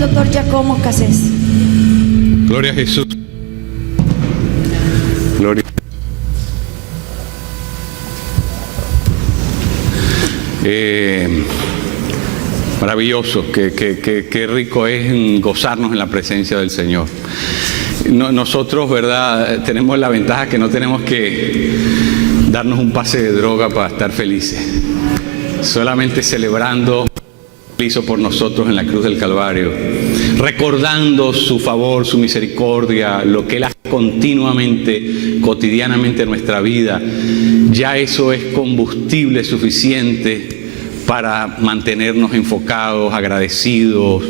al doctor Giacomo Cassés. Gloria a Jesús. Gloria. Maravilloso, qué rico es gozarnos en la presencia del Señor. Nosotros, ¿verdad?, tenemos la ventaja que no tenemos que darnos un pase de droga para estar felices. Solamente celebrando lo que hizo por nosotros en la cruz del Calvario, recordando su favor, su misericordia, lo que Él hace continuamente, cotidianamente en nuestra vida. Ya eso es combustible suficiente para mantenernos enfocados, agradecidos,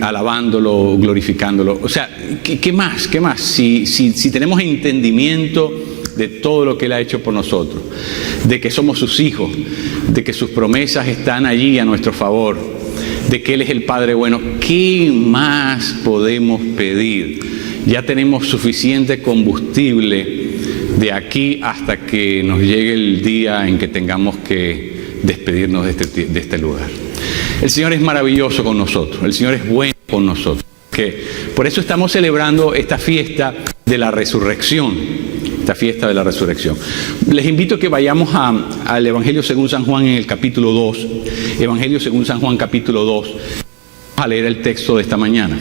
alabándolo, glorificándolo. O sea, ¿qué más? ¿Qué más? Si tenemos entendimiento de todo lo que Él ha hecho por nosotros, de que somos sus hijos, de que sus promesas están allí a nuestro favor, de que Él es el Padre bueno, ¿qué más podemos pedir? Ya tenemos suficiente combustible de aquí hasta que nos llegue el día en que tengamos que despedirnos de este lugar. El Señor es maravilloso con nosotros, el Señor es bueno con nosotros. Por eso estamos celebrando esta fiesta de la resurrección, esta fiesta de la resurrección. Les invito a que vayamos al Evangelio según San Juan en el capítulo 2, Evangelio según San Juan capítulo 2, vamos a leer el texto de esta mañana.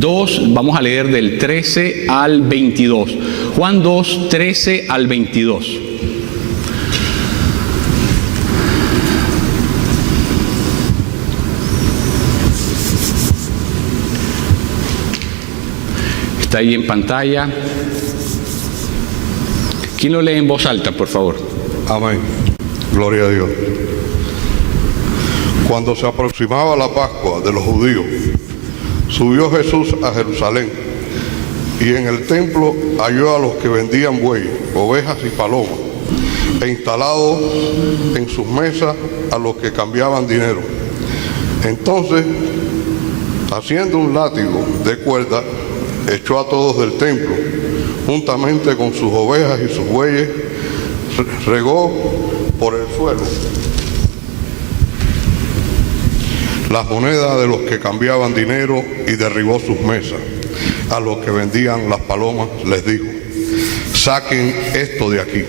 Vamos a leer del 13 al 22. Juan 2, 13 al 22. Está ahí en pantalla. ¿Quién lo lee en voz alta, por favor? Amén. Gloria a Dios. Cuando se aproximaba la Pascua de los judíos, subió Jesús a Jerusalén y en el templo halló a los que vendían bueyes, ovejas y palomas, e instalados en sus mesas a los que cambiaban dinero. Entonces, haciendo un látigo de cuerda, echó a todos del templo, juntamente con sus ovejas y sus bueyes, regó por el suelo las monedas de los que cambiaban dinero y derribó sus mesas. A los que vendían las palomas les dijo: saquen esto de aquí.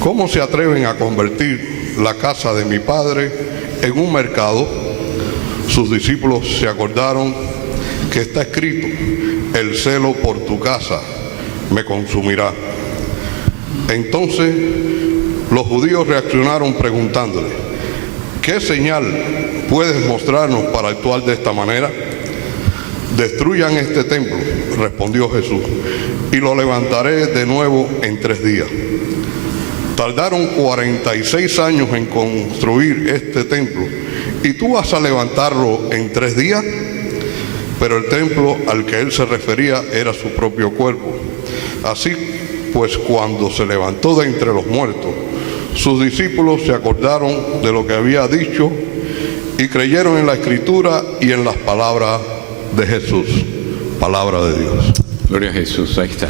¿Cómo se atreven a convertir la casa de mi padre en un mercado? Sus discípulos se acordaron que está escrito: el celo por tu casa me consumirá. Entonces los judíos reaccionaron preguntándole: ¿qué señal puedes mostrarnos para actuar de esta manera? Destruyan este templo, respondió Jesús, y lo levantaré de nuevo en 3 días. Tardaron 46 años en construir este templo, ¿y tú vas a levantarlo en 3 días? Pero el templo al que él se refería era su propio cuerpo. Así pues, cuando se levantó de entre los muertos, sus discípulos se acordaron de lo que había dicho y creyeron en la Escritura y en las palabras de Jesús. Palabra de Dios. Gloria a Jesús, ahí está.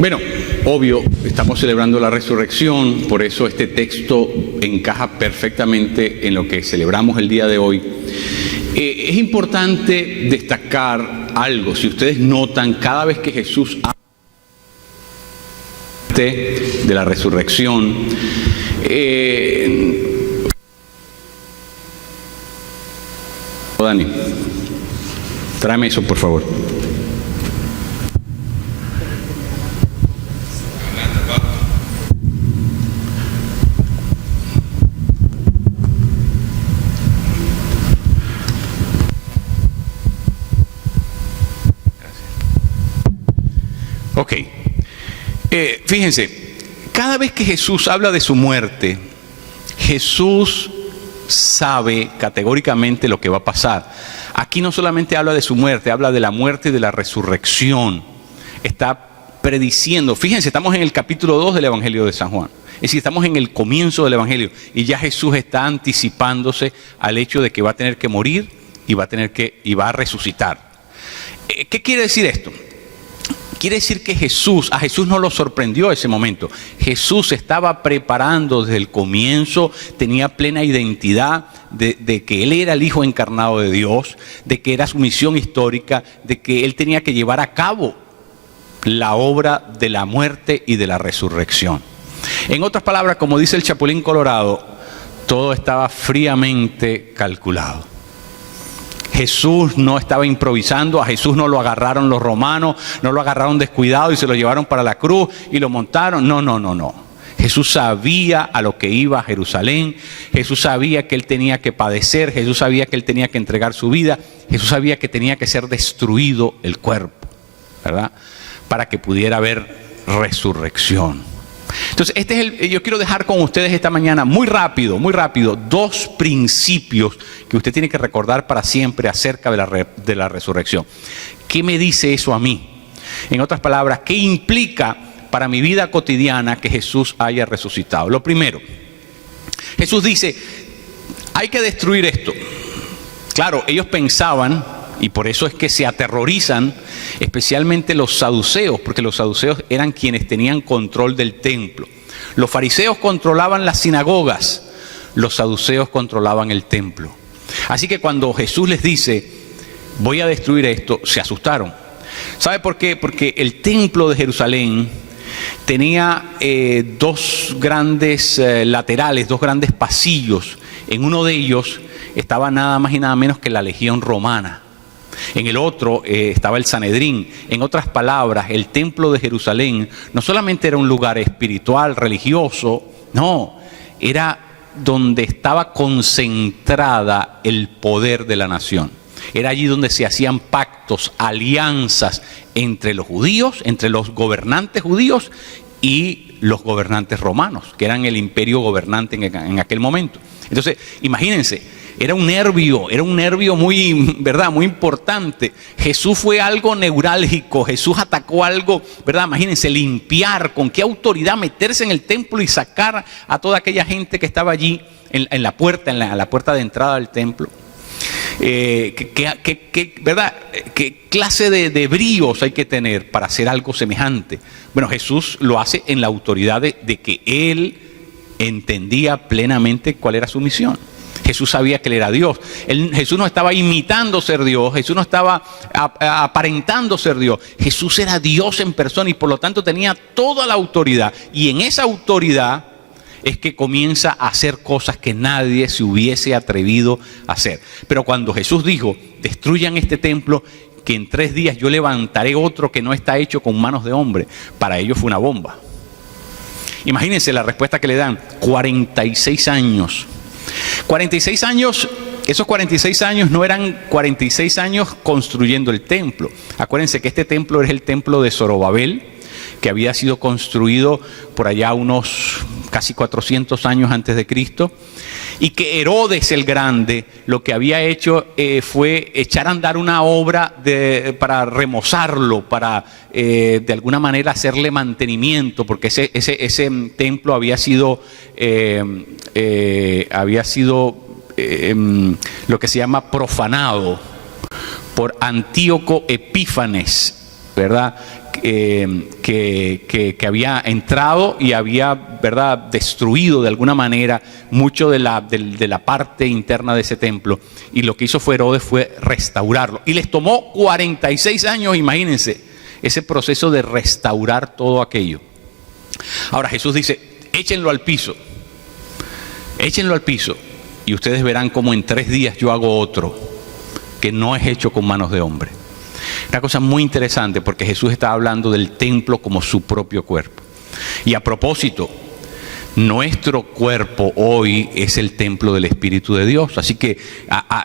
Bueno, obvio, estamos celebrando la resurrección, por eso este texto encaja perfectamente en lo que celebramos el día de hoy. Es importante destacar algo. Si ustedes notan, cada vez que Jesús habla de la resurrección, Dani, tráeme eso, por favor. Ok. Fíjense, cada vez que Jesús habla de su muerte, Jesús sabe categóricamente lo que va a pasar. Aquí no solamente habla de su muerte, habla de la muerte y de la resurrección. Está prediciendo. Fíjense, estamos en el capítulo 2 del Evangelio de San Juan. Es decir, estamos en el comienzo del Evangelio y ya Jesús está anticipándose al hecho de que va a tener que morir y va a resucitar. ¿Qué quiere decir esto? Quiere decir que a Jesús no lo sorprendió ese momento. Jesús estaba preparando desde el comienzo, tenía plena identidad de que Él era el Hijo encarnado de Dios, de que era su misión histórica, de que Él tenía que llevar a cabo la obra de la muerte y de la resurrección. En otras palabras, como dice el Chapulín Colorado, todo estaba fríamente calculado. Jesús no estaba improvisando, a Jesús no lo agarraron los romanos, no lo agarraron descuidado y se lo llevaron para la cruz y lo montaron. No. Jesús sabía a lo que iba a Jerusalén, Jesús sabía que Él tenía que padecer, Jesús sabía que Él tenía que entregar su vida, Jesús sabía que tenía que ser destruido el cuerpo, ¿verdad? Para que pudiera haber resurrección. Entonces, yo quiero dejar con ustedes esta mañana muy rápido, dos principios que usted tiene que recordar para siempre acerca de la resurrección. ¿Qué me dice eso a mí? En otras palabras, ¿qué implica para mi vida cotidiana que Jesús haya resucitado? Lo primero, Jesús dice, hay que destruir esto. Claro, ellos pensaban, y por eso es que se aterrorizan, especialmente los saduceos, porque los saduceos eran quienes tenían control del templo. Los fariseos controlaban las sinagogas, los saduceos controlaban el templo. Así que cuando Jesús les dice, voy a destruir esto, se asustaron. ¿Sabe por qué? Porque el templo de Jerusalén tenía dos grandes laterales, dos grandes pasillos. En uno de ellos estaba nada más y nada menos que la legión romana. En el otro estaba el Sanedrín. En otras palabras, el templo de Jerusalén no solamente era un lugar espiritual, religioso, no, era donde estaba concentrada el poder de la nación. Era allí donde se hacían pactos, alianzas entre los judíos, entre los gobernantes judíos y los gobernantes romanos, que eran el imperio gobernante en aquel momento. Entonces, imagínense, era un nervio muy, ¿verdad?, muy importante. Jesús fue algo neurálgico, Jesús atacó algo, ¿verdad? Imagínense, limpiar, con qué autoridad meterse en el templo y sacar a toda aquella gente que estaba allí en la puerta de entrada del templo. ¿Verdad? ¿Qué clase de bríos hay que tener para hacer algo semejante? Bueno, Jesús lo hace en la autoridad de que Él entendía plenamente cuál era su misión. Jesús sabía que Él era Dios. Jesús no estaba imitando ser Dios, Jesús no estaba aparentando ser Dios. Jesús era Dios en persona y por lo tanto tenía toda la autoridad. Y en esa autoridad es que comienza a hacer cosas que nadie se hubiese atrevido a hacer. Pero cuando Jesús dijo, destruyan este templo, que en 3 días yo levantaré otro que no está hecho con manos de hombre, para ellos fue una bomba. Imagínense la respuesta que le dan, 46 años. 46 años, esos 46 años no eran 46 años construyendo el templo. Acuérdense que este templo es el templo de Zorobabel, que había sido construido por allá unos casi 400 años antes de Cristo, y que Herodes el Grande lo que había hecho fue echar a andar una obra para remozarlo, para de alguna manera hacerle mantenimiento, porque ese templo había sido lo que se llama profanado por Antíoco Epífanes, ¿verdad? Que había entrado y había, ¿verdad?, destruido de alguna manera mucho de la parte interna de ese templo, y lo que hizo Herodes fue restaurarlo, y les tomó 46 años, imagínense, ese proceso de restaurar todo aquello. Ahora Jesús dice, échenlo al piso, y ustedes verán cómo en 3 días yo hago otro, que no es hecho con manos de hombre. Una cosa muy interesante, porque Jesús está hablando del templo como su propio cuerpo. Y a propósito, nuestro cuerpo hoy es el templo del Espíritu de Dios. Así que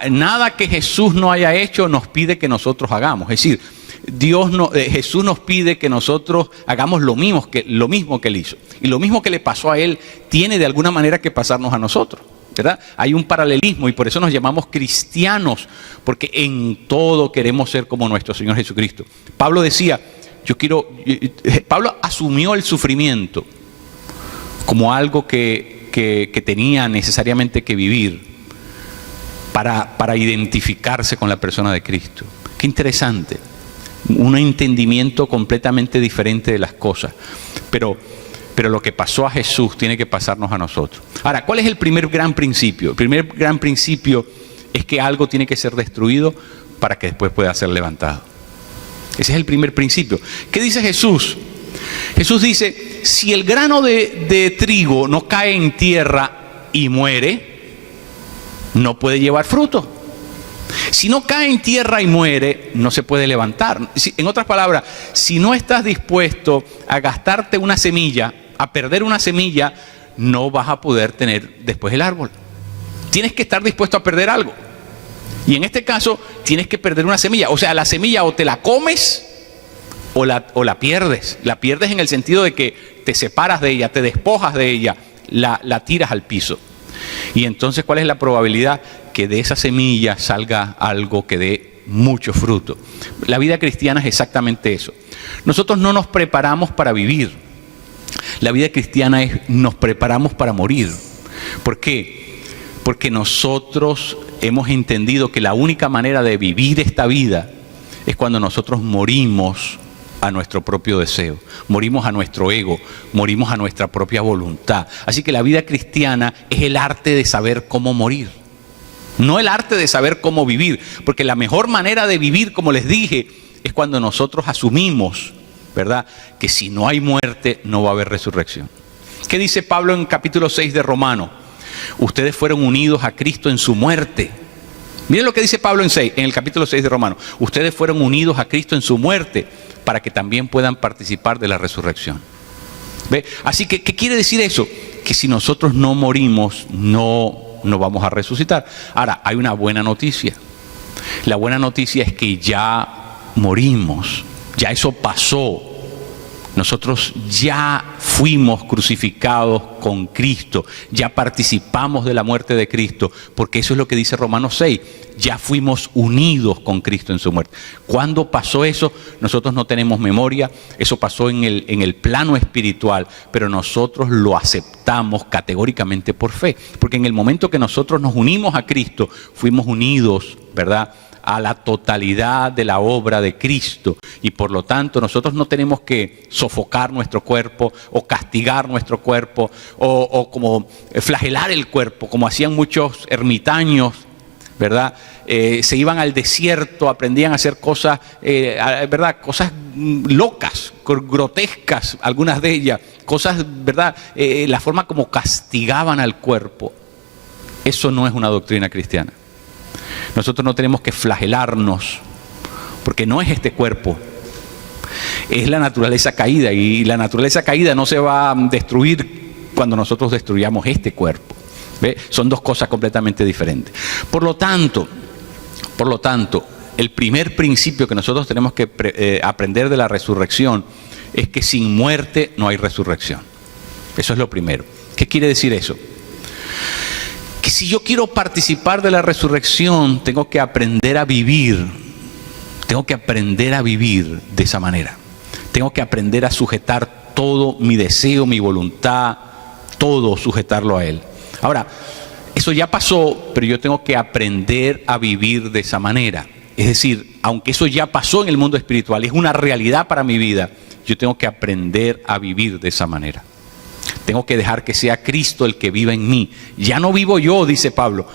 nada que Jesús no haya hecho nos pide que nosotros hagamos. Es decir, Jesús nos pide que nosotros hagamos lo mismo que Él hizo. Y lo mismo que le pasó a Él tiene de alguna manera que pasarnos a nosotros, ¿verdad? Hay un paralelismo y por eso nos llamamos cristianos, porque en todo queremos ser como nuestro Señor Jesucristo. Pablo decía, Pablo asumió el sufrimiento como algo que tenía necesariamente que vivir para identificarse con la persona de Cristo. Qué interesante. un entendimiento completamente diferente de las cosas. Pero lo que pasó a Jesús tiene que pasarnos a nosotros. Ahora, ¿cuál es el primer gran principio? El primer gran principio es que algo tiene que ser destruido para que después pueda ser levantado. Ese es el primer principio. ¿Qué dice Jesús? Jesús dice, si el grano de trigo no cae en tierra y muere, no puede llevar fruto. Si no cae en tierra y muere, no se puede levantar. En otras palabras, si no estás dispuesto a gastarte una semilla, a perder una semilla, no vas a poder tener después el árbol. Tienes que estar dispuesto a perder algo. Y en este caso, tienes que perder una semilla. O sea, la semilla o te la comes o la pierdes. La pierdes en el sentido de que te separas de ella, te despojas de ella, la tiras al piso. Y entonces, ¿cuál es la probabilidad? Que de esa semilla salga algo que dé mucho fruto. La vida cristiana es exactamente eso. Nosotros no nos preparamos para vivir. La vida cristiana es nos preparamos para morir. ¿Por qué? Porque nosotros hemos entendido que la única manera de vivir esta vida es cuando nosotros morimos a nuestro propio deseo, morimos a nuestro ego, morimos a nuestra propia voluntad. Así que la vida cristiana es el arte de saber cómo morir, no el arte de saber cómo vivir, porque la mejor manera de vivir, como les dije, es cuando nosotros asumimos, ¿verdad?, que si no hay muerte, no va a haber resurrección. ¿Qué dice Pablo en capítulo 6 de Romanos? Ustedes fueron unidos a Cristo en su muerte. Miren lo que dice Pablo en el capítulo 6 de Romanos. Ustedes fueron unidos a Cristo en su muerte para que también puedan participar de la resurrección. ¿Ve? Así que, ¿qué quiere decir eso? Que si nosotros no morimos, no vamos a resucitar. Ahora, hay una buena noticia. La buena noticia es que ya morimos, ya eso pasó. Nosotros ya fuimos crucificados con Cristo, ya participamos de la muerte de Cristo, porque eso es lo que dice Romanos 6, ya fuimos unidos con Cristo en su muerte. ¿Cuándo pasó eso? Nosotros no tenemos memoria, eso pasó en el plano espiritual, pero nosotros lo aceptamos categóricamente por fe, porque en el momento que nosotros nos unimos a Cristo, fuimos unidos, ¿verdad?, a la totalidad de la obra de Cristo, y por lo tanto nosotros no tenemos que sofocar nuestro cuerpo o castigar nuestro cuerpo o como flagelar el cuerpo como hacían muchos ermitaños, ¿verdad? Se iban al desierto, aprendían a hacer cosas, ¿verdad?, cosas locas, grotescas, algunas de ellas, cosas, ¿verdad?, la forma como castigaban al cuerpo. Eso no es una doctrina cristiana. Nosotros no tenemos que flagelarnos, porque no es este cuerpo, es la naturaleza caída, y la naturaleza caída no se va a destruir cuando nosotros destruyamos este cuerpo. ¿Ve? Son dos cosas completamente diferentes. Por lo tanto, el primer principio que nosotros tenemos que aprender de la resurrección es que sin muerte no hay resurrección. Eso es lo primero. ¿Qué quiere decir eso? Que si yo quiero participar de la resurrección, tengo que aprender a vivir. Tengo que aprender a vivir de esa manera. Tengo que aprender a sujetar todo mi deseo, mi voluntad, todo sujetarlo a Él. Ahora, eso ya pasó, pero yo tengo que aprender a vivir de esa manera. Es decir, aunque eso ya pasó en el mundo espiritual, es una realidad para mi vida, yo tengo que aprender a vivir de esa manera. Tengo que dejar que sea Cristo el que viva en mí. Ya no vivo yo, dice Pablo.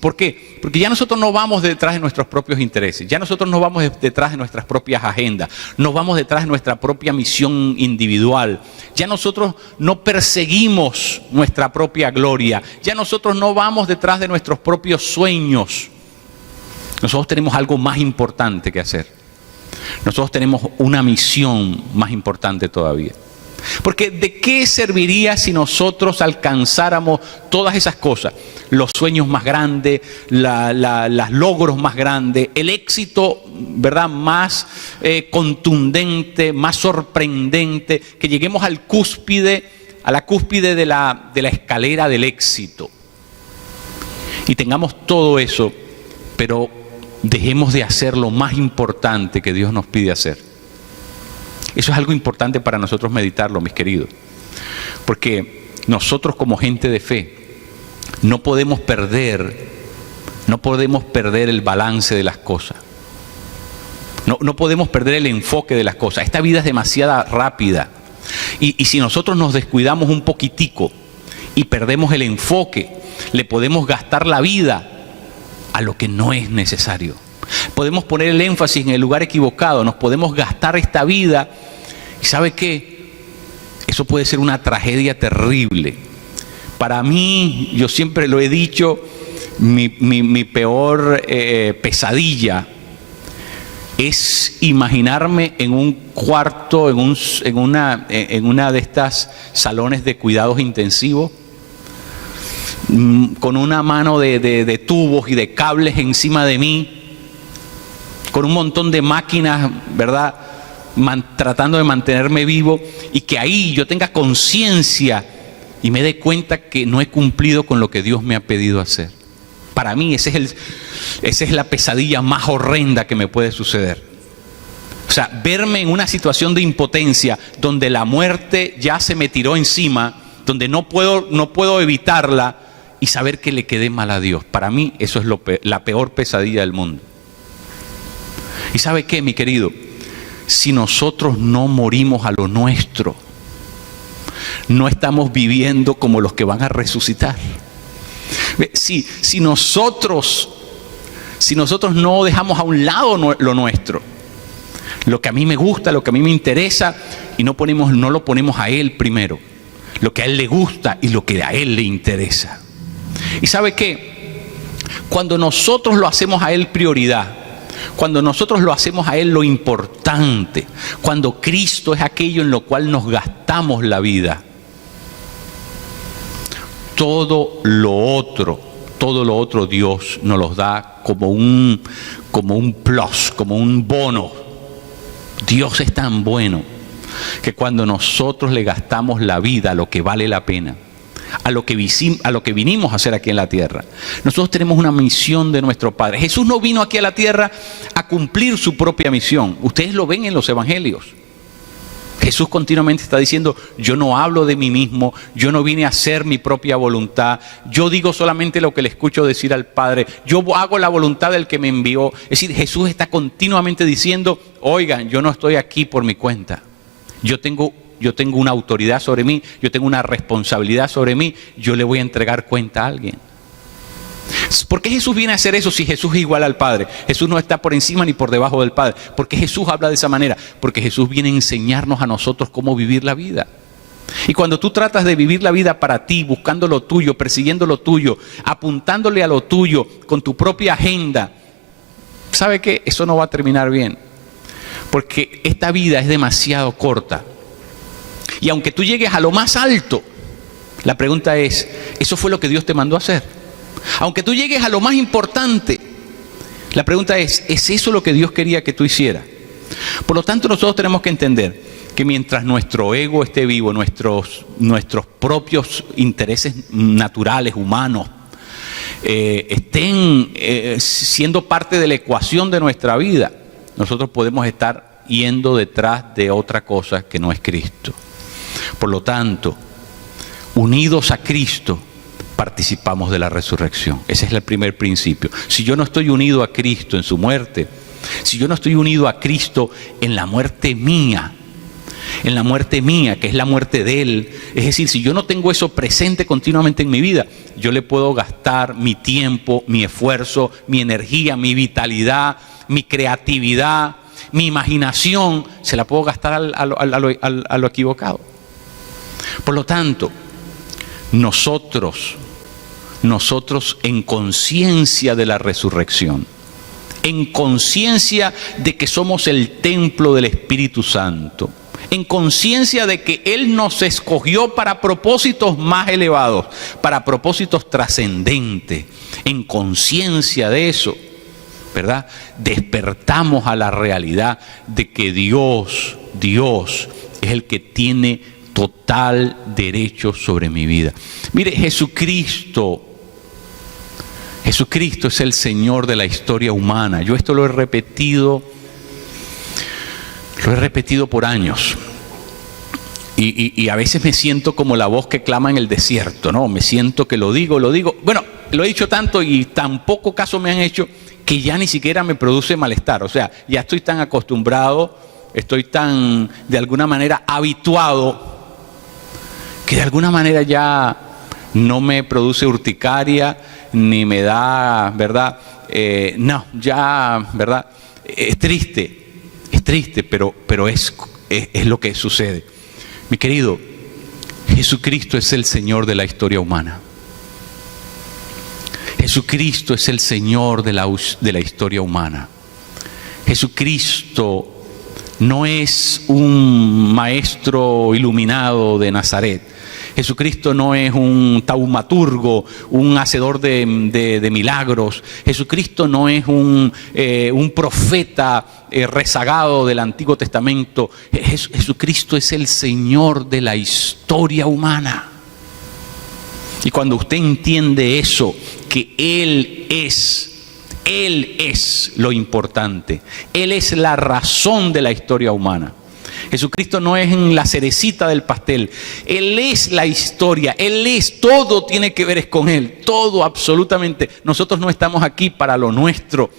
¿Por qué? Porque ya nosotros no vamos detrás de nuestros propios intereses. Ya nosotros no vamos detrás de nuestras propias agendas. No vamos detrás de nuestra propia misión individual. Ya nosotros no perseguimos nuestra propia gloria. Ya nosotros no vamos detrás de nuestros propios sueños. Nosotros tenemos algo más importante que hacer. Nosotros tenemos una misión más importante todavía. Porque ¿de qué serviría si nosotros alcanzáramos todas esas cosas? Los sueños más grandes, los logros más grandes, el éxito, ¿verdad?, más contundente, más sorprendente, que lleguemos a la cúspide de la escalera del éxito. Y tengamos todo eso, pero dejemos de hacer lo más importante que Dios nos pide hacer. Eso es algo importante para nosotros meditarlo, mis queridos. Porque nosotros como gente de fe no podemos perder el balance de las cosas. No podemos perder el enfoque de las cosas. Esta vida es demasiado rápida. Y si nosotros nos descuidamos un poquitico y perdemos el enfoque, le podemos gastar la vida a lo que no es necesario. Podemos poner el énfasis en el lugar equivocado, nos podemos gastar esta vida. ¿Y sabe qué? Eso puede ser una tragedia terrible. Para mí, yo siempre lo he dicho, mi peor pesadilla es imaginarme en un cuarto, en una de estas salones de cuidados intensivos, con una mano de tubos y de cables encima de mí, con un montón de máquinas, ¿verdad?, tratando de mantenerme vivo, y que ahí yo tenga conciencia y me dé cuenta que no he cumplido con lo que Dios me ha pedido hacer. Para mí esa es la pesadilla más horrenda que me puede suceder. O sea, verme en una situación de impotencia donde la muerte ya se me tiró encima, donde no puedo evitarla, y saber que le quedé mal a Dios. Para mí eso es la peor pesadilla del mundo. ¿Y sabe qué, mi querido? Si nosotros no morimos a lo nuestro, no estamos viviendo como los que van a resucitar. Si nosotros no dejamos a un lado lo nuestro, lo que a mí me gusta, lo que a mí me interesa, y no lo ponemos a Él primero, lo que a Él le gusta y lo que a Él le interesa. ¿Y sabe qué? Cuando nosotros lo hacemos a Él prioridad, cuando nosotros lo hacemos a Él lo importante, cuando Cristo es aquello en lo cual nos gastamos la vida, todo lo otro Dios nos los da como un plus, como un bono. Dios es tan bueno que cuando nosotros le gastamos la vida a lo que vale la pena, a lo que vinimos a hacer aquí en la tierra, nosotros tenemos una misión de nuestro Padre. Jesús no vino aquí a la tierra a cumplir su propia misión. Ustedes lo ven en los evangelios. Jesús continuamente está diciendo: yo no hablo de mí mismo, yo no vine a hacer mi propia voluntad, yo digo solamente lo que le escucho decir al Padre, yo hago la voluntad del que me envió. Es decir, Jesús está continuamente diciendo: oigan, yo no estoy aquí por mi cuenta, yo tengo una autoridad sobre mí, yo tengo una responsabilidad sobre mí, yo le voy a entregar cuenta a alguien. ¿Por qué Jesús viene a hacer eso si Jesús es igual al Padre? Jesús no está por encima ni por debajo del Padre. ¿Por qué Jesús habla de esa manera? Porque Jesús viene a enseñarnos a nosotros cómo vivir la vida. Y cuando tú tratas de vivir la vida para ti, buscando lo tuyo, persiguiendo lo tuyo, apuntándole a lo tuyo, con tu propia agenda, ¿sabe qué? Eso no va a terminar bien. Porque esta vida es demasiado corta. Y aunque tú llegues a lo más alto, la pregunta es: ¿eso fue lo que Dios te mandó a hacer? Aunque tú llegues a lo más importante, la pregunta es eso lo que Dios quería que tú hicieras? Por lo tanto, nosotros tenemos que entender que mientras nuestro ego esté vivo, nuestros propios intereses naturales, humanos, estén siendo parte de la ecuación de nuestra vida, nosotros podemos estar yendo detrás de otra cosa que no es Cristo. Por lo tanto, unidos a Cristo, participamos de la resurrección. Ese es el primer principio. Si yo no estoy unido a Cristo en su muerte, si yo no estoy unido a Cristo en la muerte mía, que es la muerte de Él, es decir, si yo no tengo eso presente continuamente en mi vida, yo le puedo gastar mi tiempo, mi esfuerzo, mi energía, mi vitalidad, mi creatividad, mi imaginación, se la puedo gastar a lo equivocado. Por lo tanto, nosotros en conciencia de la resurrección, en conciencia de que somos el templo del Espíritu Santo, en conciencia de que Él nos escogió para propósitos más elevados, para propósitos trascendentes, en conciencia de eso, ¿verdad?, despertamos a la realidad de que Dios es el que tiene total derecho sobre mi vida. Mire, Jesucristo es el Señor de la historia humana. Yo esto lo he repetido por años. Y a veces me siento como la voz que clama en el desierto, ¿no? Me siento que lo digo. Bueno, lo he dicho tanto y tan poco caso me han hecho que ya ni siquiera me produce malestar. O sea, ya estoy tan acostumbrado, estoy tan, de alguna manera, habituado, que de alguna manera ya no me produce urticaria, ni me da, ¿verdad? No, ya, ¿verdad? Es triste, pero es lo que sucede. Mi querido, Jesucristo es el Señor de la historia humana. Jesucristo es el Señor de la historia humana. Jesucristo no es un maestro iluminado de Nazaret. Jesucristo no es un taumaturgo, un hacedor de milagros. Jesucristo no es un profeta rezagado del Antiguo Testamento. Jesucristo es el Señor de la historia humana. Y cuando usted entiende eso, que Él es lo importante. Él es la razón de la historia humana. Jesucristo no es en la cerecita del pastel. Él es la historia. Él es, todo tiene que ver con Él. Todo, absolutamente. Nosotros no estamos aquí para lo nuestro.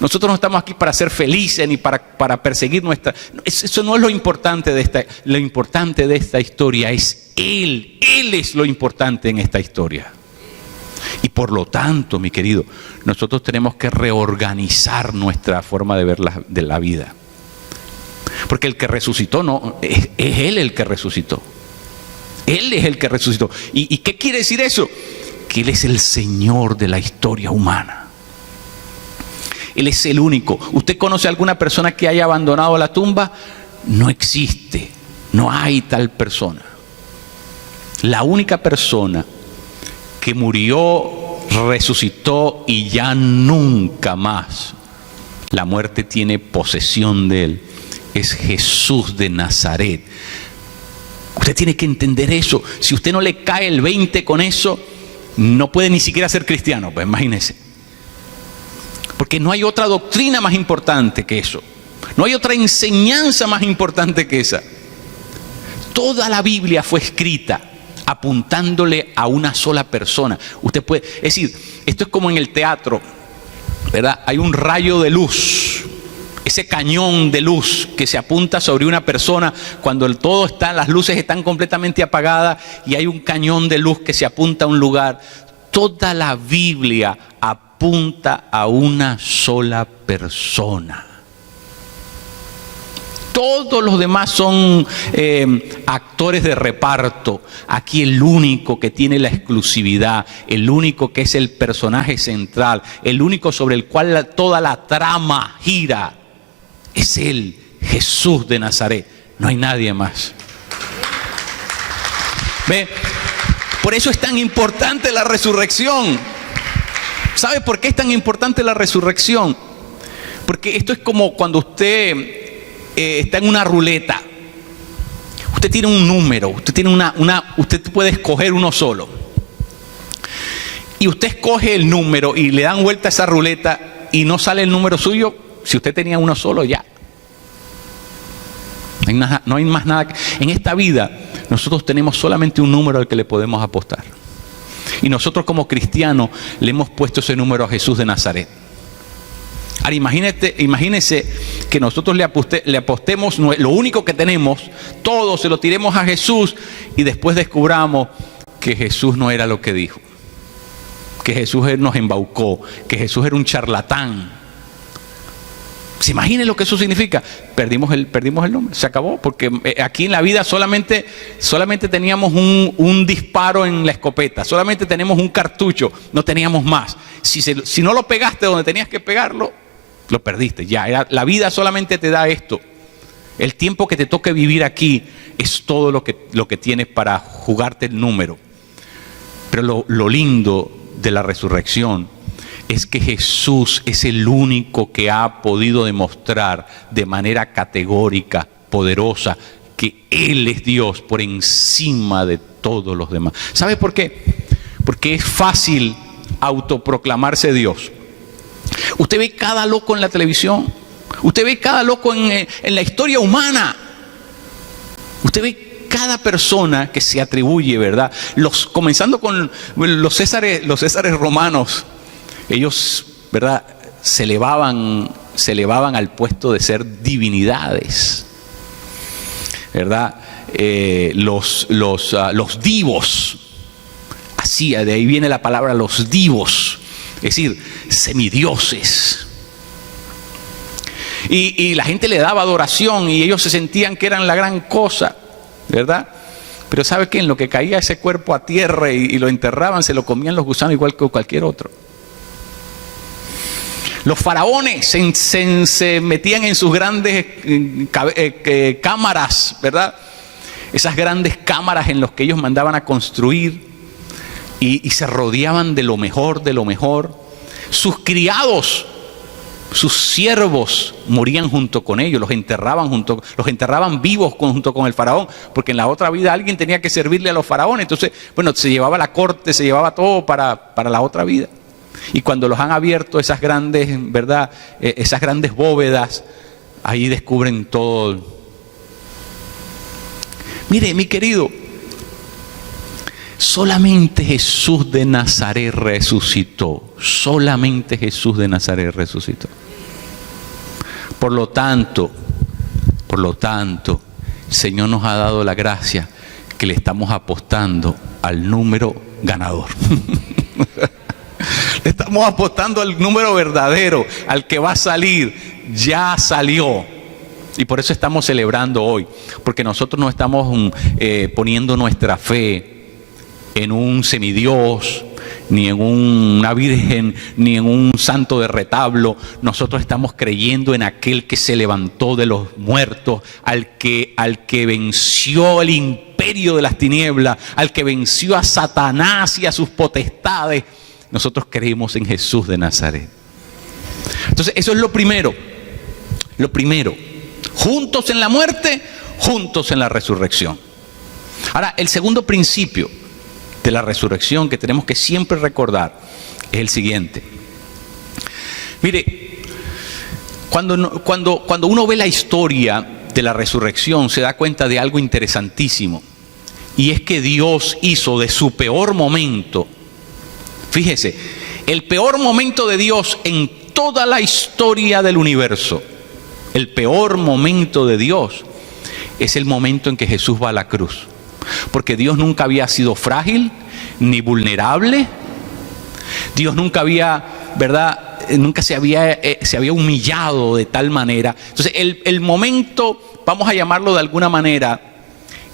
Nosotros no estamos aquí para ser felices ni para perseguir nuestra... Eso no es lo importante de esta... Lo importante de esta historia es Él. Él es lo importante en esta historia. Y por lo tanto, mi querido, nosotros tenemos que reorganizar nuestra forma de ver de la vida. Porque el que resucitó no, es Él el que resucitó. Él es el que resucitó. ¿Y qué quiere decir eso? Que Él es el Señor de la historia humana. Él es el único. ¿Usted conoce a alguna persona que haya abandonado la tumba? No existe. No hay tal persona. La única persona que murió, resucitó y ya nunca más la muerte tiene posesión de Él, es Jesús de Nazaret. Usted tiene que entender eso. Si usted no le cae el 20 con eso, no puede ni siquiera ser cristiano, pues imagínese. Porque no hay otra doctrina más importante que eso. No hay otra enseñanza más importante que esa. Toda la Biblia fue escrita apuntándole a una sola persona. Usted puede, es decir, esto es como en el teatro, ¿verdad? Hay un rayo de luz, ese cañón de luz que se apunta sobre una persona cuando todo está, las luces están completamente apagadas y hay un cañón de luz que se apunta a un lugar. Toda la Biblia apunta a una sola persona. Todos los demás son actores de reparto. Aquí el único que tiene la exclusividad, el único que es el personaje central, el único sobre el cual toda la trama gira, es Él, Jesús de Nazaret. No hay nadie más. ¿Ve? Por eso es tan importante la resurrección. ¿Sabe por qué es tan importante la resurrección? Porque esto es como cuando usted está en una ruleta. Usted tiene un número, usted tiene usted puede escoger uno solo. Y usted escoge el número y le dan vuelta a esa ruleta y no sale el número suyo. Si usted tenía uno solo, ya. No hay más nada. En esta vida nosotros tenemos solamente un número al que le podemos apostar. Y nosotros como cristianos le hemos puesto ese número a Jesús de Nazaret. Ahora imagínese que nosotros le apostemos lo único que tenemos, todo se lo tiremos a Jesús y después descubramos que Jesús no era lo que dijo, que Jesús nos embaucó, que Jesús era un charlatán. ¿Se imagina lo que eso significa? Perdimos el nombre, se acabó, porque aquí en la vida solamente teníamos un disparo en la escopeta, solamente tenemos un cartucho, no teníamos más. Si no lo pegaste donde tenías que pegarlo, lo perdiste, ya. La vida solamente te da esto. El tiempo que te toque vivir aquí es todo lo que tienes para jugarte el número. Pero lo lindo de la resurrección es que Jesús es el único que ha podido demostrar de manera categórica, poderosa, que Él es Dios por encima de todos los demás. ¿Sabe por qué? Porque es fácil autoproclamarse Dios. Usted ve cada loco en la televisión, usted ve cada loco en la historia humana, usted ve cada persona que se atribuye, ¿verdad? Comenzando con los Césares romanos. Ellos ¿verdad?, se elevaban al puesto de ser divinidades, ¿verdad? Los divos, así, de ahí viene la palabra los divos, es decir, semidioses. Y la gente le daba adoración y ellos se sentían que eran la gran cosa, ¿verdad? Pero ¿sabe qué? En lo que caía ese cuerpo a tierra y lo enterraban, se lo comían los gusanos igual que cualquier otro. Los faraones se metían en sus grandes cámaras, ¿verdad? Esas grandes cámaras en las que ellos mandaban a construir y se rodeaban de lo mejor, de lo mejor. Sus criados, sus siervos morían junto con ellos, los enterraban vivos junto con el faraón, porque en la otra vida alguien tenía que servirle a los faraones. Entonces, bueno, se llevaba la corte, se llevaba todo para la otra vida. Y cuando los han abierto esas grandes, ¿verdad?, esas grandes bóvedas, ahí descubren todo. Mire, mi querido, solamente Jesús de Nazaret resucitó. Solamente Jesús de Nazaret resucitó. Por lo tanto, el Señor nos ha dado la gracia que le estamos apostando al número ganador. Le estamos apostando al número verdadero, al que va a salir. Ya salió. Y por eso estamos celebrando hoy, porque nosotros no estamos poniendo nuestra fe en un semidios, ni en una virgen, ni en un santo de retablo. Nosotros estamos creyendo en aquel que se levantó de los muertos, al que venció el imperio de las tinieblas, al que venció a Satanás y a sus potestades. Nosotros creemos en Jesús de Nazaret. Entonces, eso es lo primero. Lo primero, juntos en la muerte, juntos en la resurrección. Ahora, el segundo principio de la resurrección que tenemos que siempre recordar es el siguiente. Mire, cuando uno ve la historia de la resurrección, se da cuenta de algo interesantísimo. Y es que Dios hizo de su peor momento, fíjese, el peor momento de Dios en toda la historia del universo, el peor momento de Dios es el momento en que Jesús va a la cruz. Porque Dios nunca había sido frágil ni vulnerable. Dios nunca había, ¿verdad?, nunca se había humillado de tal manera. Entonces el momento, vamos a llamarlo de alguna manera,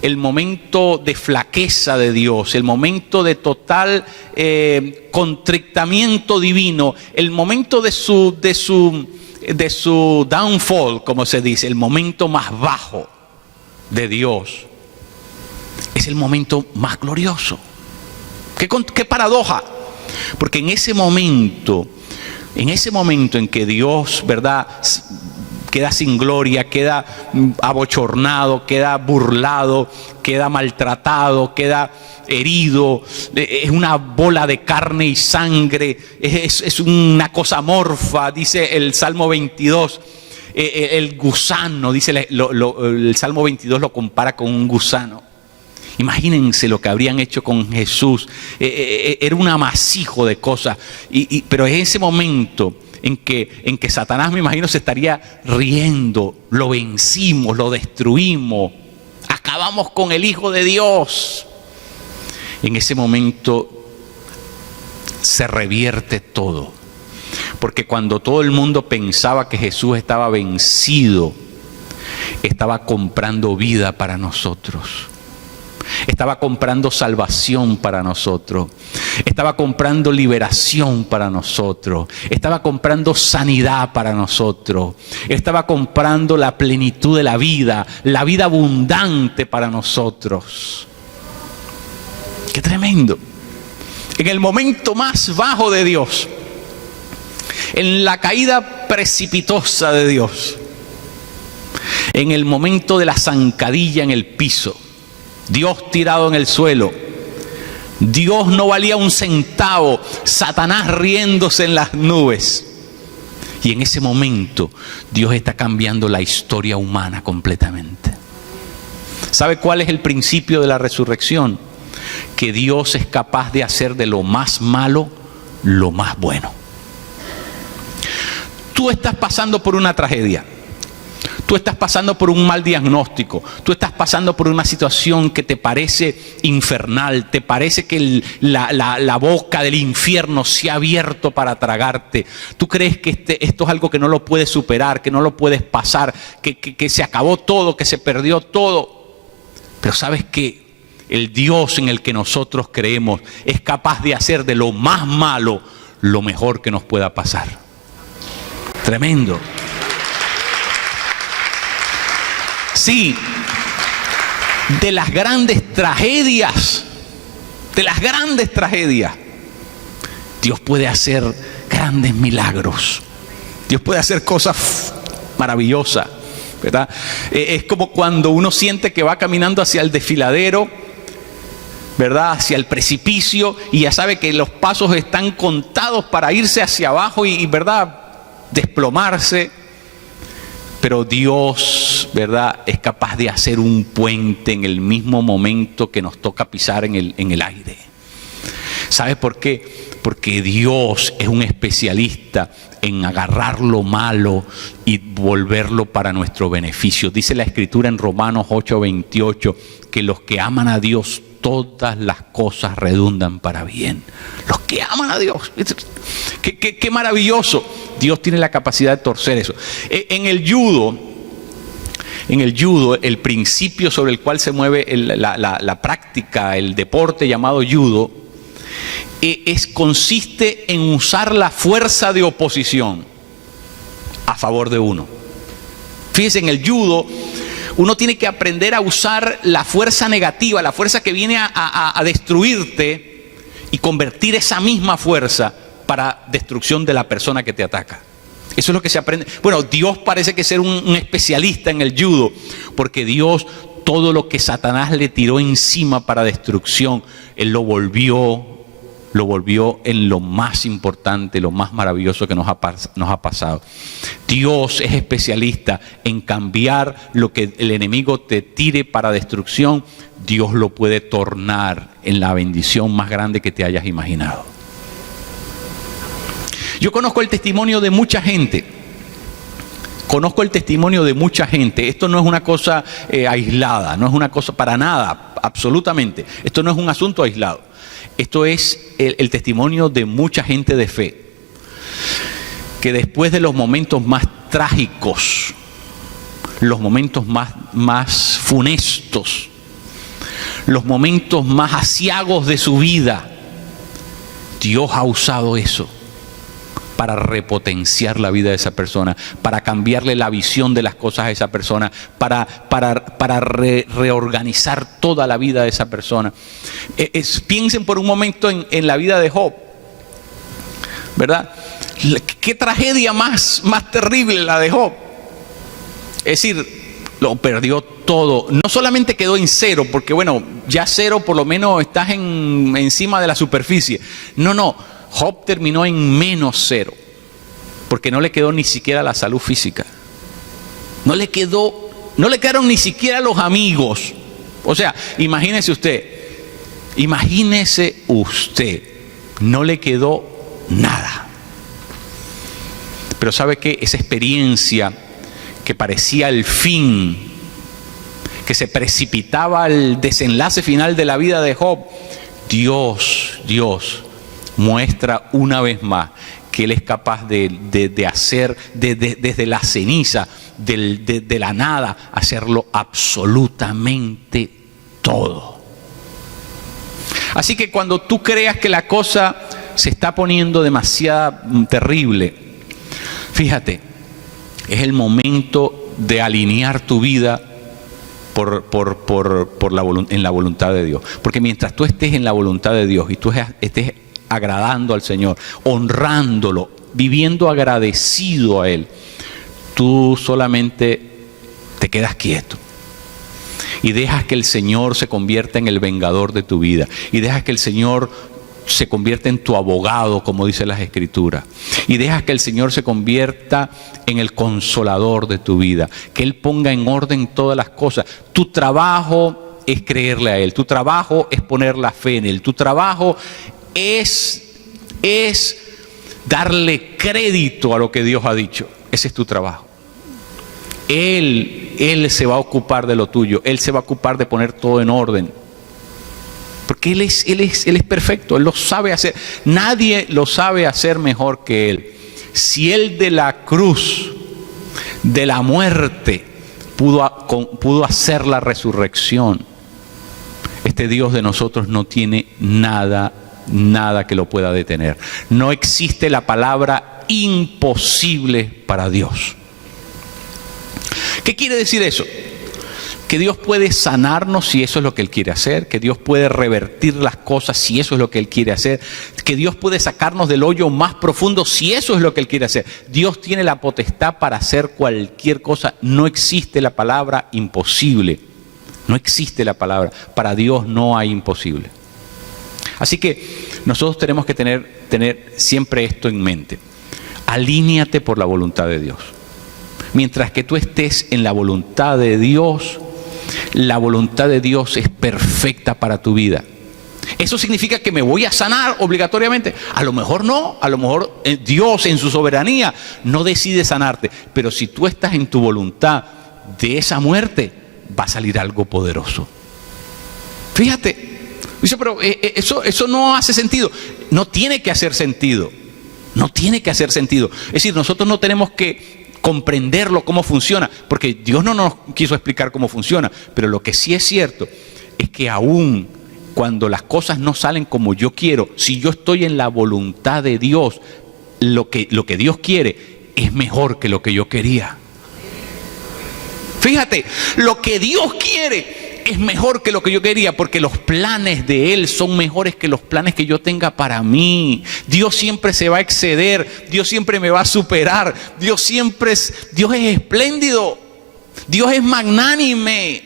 el momento de flaqueza de Dios, el momento de total contrictamiento divino, el momento de su downfall, como se dice, el momento más bajo de Dios, es el momento más glorioso. ¿Qué paradoja? Porque en ese momento en que Dios, ¿verdad?, queda sin gloria, queda abochornado, queda burlado, queda maltratado, queda herido, es una bola de carne y sangre, es una cosa amorfa, dice el Salmo 22, el gusano, dice el Salmo 22 lo compara con un gusano. Imagínense lo que habrían hecho con Jesús. Era un amasijo de cosas, pero en ese momento en que Satanás, me imagino, se estaría riendo, lo vencimos, lo destruimos, acabamos con el Hijo de Dios. En ese momento se revierte todo, porque cuando todo el mundo pensaba que Jesús estaba vencido, estaba comprando vida para nosotros. Estaba comprando salvación para nosotros. Estaba comprando liberación para nosotros. Estaba comprando sanidad para nosotros. Estaba comprando la plenitud de la vida abundante para nosotros. ¡Qué tremendo! En el momento más bajo de Dios, en la caída precipitosa de Dios, en el momento de la zancadilla en el piso, Dios tirado en el suelo, Dios no valía un centavo, Satanás riéndose en las nubes. Y en ese momento Dios está cambiando la historia humana completamente. ¿Sabe cuál es el principio de la resurrección? Que Dios es capaz de hacer de lo más malo lo más bueno. Tú estás pasando por una tragedia. Tú estás pasando por un mal diagnóstico. Tú estás pasando por una situación que te parece infernal. Te parece que la boca del infierno se ha abierto para tragarte. Tú crees que esto es algo que no lo puedes superar, que no lo puedes pasar, que se acabó todo, que se perdió todo. Pero sabes que el Dios en el que nosotros creemos es capaz de hacer de lo más malo lo mejor que nos pueda pasar. Tremendo. Sí, de las grandes tragedias, Dios puede hacer grandes milagros. Dios puede hacer cosas maravillosas, ¿verdad? Es como cuando uno siente que va caminando hacia el desfiladero, ¿verdad? Hacia el precipicio, y ya sabe que los pasos están contados para irse hacia abajo y ¿verdad? Desplomarse. Pero Dios, ¿verdad?, es capaz de hacer un puente en el mismo momento que nos toca pisar en el aire. ¿Sabes por qué? Porque Dios es un especialista en agarrar lo malo y volverlo para nuestro beneficio. Dice la Escritura en Romanos 8:28 que los que aman a Dios, todas las cosas redundan para bien. Los que aman a Dios. Qué maravilloso. Dios tiene la capacidad de torcer eso. En el judo, el principio sobre el cual se mueve la práctica, el deporte llamado judo, consiste en usar la fuerza de oposición a favor de uno. Fíjense, en el judo uno tiene que aprender a usar la fuerza negativa, la fuerza que viene a destruirte, y convertir esa misma fuerza para destrucción de la persona que te ataca. Eso es lo que se aprende. Bueno, Dios parece que ser un especialista en el judo, porque Dios, todo lo que Satanás le tiró encima para destrucción, Él lo volvió en lo más importante, lo más maravilloso que nos ha pasado. Dios es especialista en cambiar lo que el enemigo te tire para destrucción. Dios lo puede tornar en la bendición más grande que te hayas imaginado. Yo conozco el testimonio de mucha gente. Esto no es una cosa aislada, no es una cosa para nada, absolutamente. Esto no es un asunto aislado. Esto es el testimonio de mucha gente de fe, que después de los momentos más trágicos, los momentos más funestos, los momentos más aciagos de su vida, Dios ha usado eso para repotenciar la vida de esa persona, para cambiarle la visión de las cosas a esa persona, para reorganizar toda la vida de esa persona. Piensen por un momento en la vida de Job, ¿verdad? Qué tragedia más terrible la de Job. Es decir, lo perdió todo. No solamente quedó en cero, porque bueno, ya cero por lo menos estás encima de la superficie. No. Job terminó en menos cero, porque no le quedó ni siquiera la salud física. No le quedaron ni siquiera los amigos. O sea, imagínese usted, no le quedó nada. Pero ¿sabe qué? Esa experiencia que parecía el fin, que se precipitaba al desenlace final de la vida de Job, Dios muestra una vez más que Él es capaz de hacer desde la ceniza, de la nada, hacerlo absolutamente todo. Así que cuando tú creas que la cosa se está poniendo demasiado terrible, fíjate, es el momento de alinear tu vida en la voluntad de Dios. Porque mientras tú estés en la voluntad de Dios y tú estés agradando al Señor, honrándolo, viviendo agradecido a Él, tú solamente te quedas quieto y dejas que el Señor se convierta en el vengador de tu vida, y dejas que el Señor se convierta en tu abogado, como dice las Escrituras, y dejas que el Señor se convierta en el consolador de tu vida, que Él ponga en orden todas las cosas. Tu trabajo es creerle a Él, tu trabajo es poner la fe en Él, tu trabajo es darle crédito a lo que Dios ha dicho. Ese es tu trabajo. Él se va a ocupar de lo tuyo. Él se va a ocupar de poner todo en orden. Porque Él es perfecto. Él lo sabe hacer. Nadie lo sabe hacer mejor que Él. Si Él de la cruz, de la muerte, pudo hacer la resurrección, este Dios de nosotros no tiene nada que lo pueda detener. No existe la palabra imposible para Dios. ¿Qué quiere decir eso? Que Dios puede sanarnos si eso es lo que Él quiere hacer, que Dios puede revertir las cosas si eso es lo que Él quiere hacer, que Dios puede sacarnos del hoyo más profundo si eso es lo que Él quiere hacer. Dios tiene la potestad para hacer cualquier cosa. No existe la palabra imposible. No existe la palabra. Para Dios no hay imposible. Así que nosotros tenemos que tener siempre esto en mente. Alíñate por la voluntad de Dios. Mientras que tú estés en la voluntad de Dios, la voluntad de Dios es perfecta para tu vida. ¿Eso significa que me voy a sanar obligatoriamente? A lo mejor no, a lo mejor Dios en su soberanía no decide sanarte. Pero si tú estás en tu voluntad de esa muerte, va a salir algo poderoso. Fíjate, dice, pero eso no hace sentido. No tiene que hacer sentido. No tiene que hacer sentido. Es decir, nosotros no tenemos que comprenderlo cómo funciona, porque Dios no nos quiso explicar cómo funciona. Pero lo que sí es cierto es que aún cuando las cosas no salen como yo quiero, si yo estoy en la voluntad de Dios, lo que Dios quiere es mejor que lo que yo quería. Fíjate, lo que Dios quiere es mejor que lo que yo quería, porque los planes de Él son mejores que los planes que yo tenga para mí. Dios siempre se va a exceder, Dios siempre me va a superar, Dios es espléndido, Dios es magnánime,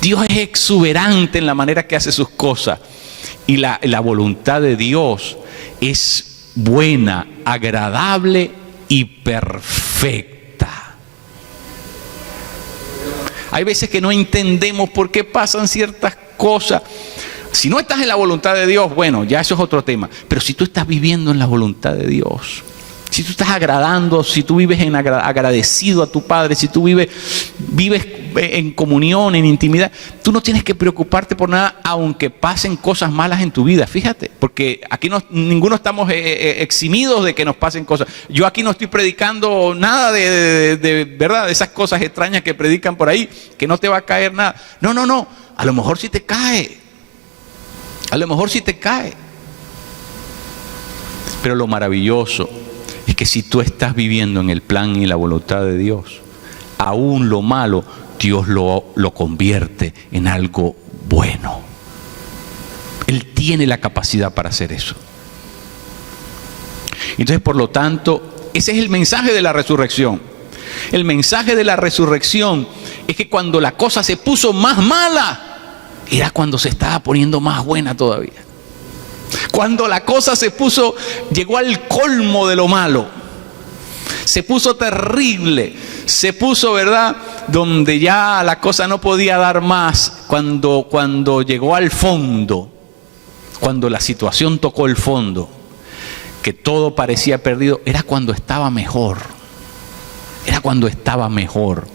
Dios es exuberante en la manera que hace sus cosas. Y la voluntad de Dios es buena, agradable y perfecta. Hay veces que no entendemos por qué pasan ciertas cosas. Si no estás en la voluntad de Dios, bueno, ya eso es otro tema. Pero si tú estás viviendo en la voluntad de Dios, si tú estás agradando, si tú vives agradecido a tu Padre, si tú vives en comunión, en intimidad, tú no tienes que preocuparte por nada, aunque pasen cosas malas en tu vida. Fíjate, porque aquí ninguno estamos eximidos de que nos pasen cosas. Yo aquí no estoy predicando nada de verdad, de esas cosas extrañas que predican por ahí, que no te va a caer nada. No. A lo mejor sí te cae. Pero lo maravilloso es que si tú estás viviendo en el plan y la voluntad de Dios, aún lo malo, Dios lo convierte en algo bueno. Él tiene la capacidad para hacer eso. Entonces, por lo tanto, ese es el mensaje de la resurrección. El mensaje de la resurrección es que cuando la cosa se puso más mala, era cuando se estaba poniendo más buena todavía. Cuando la cosa llegó al colmo de lo malo, se puso terrible, se puso, ¿verdad?, donde ya la cosa no podía dar más, cuando llegó al fondo, cuando la situación tocó el fondo, que todo parecía perdido, era cuando estaba mejor. Era cuando estaba mejor,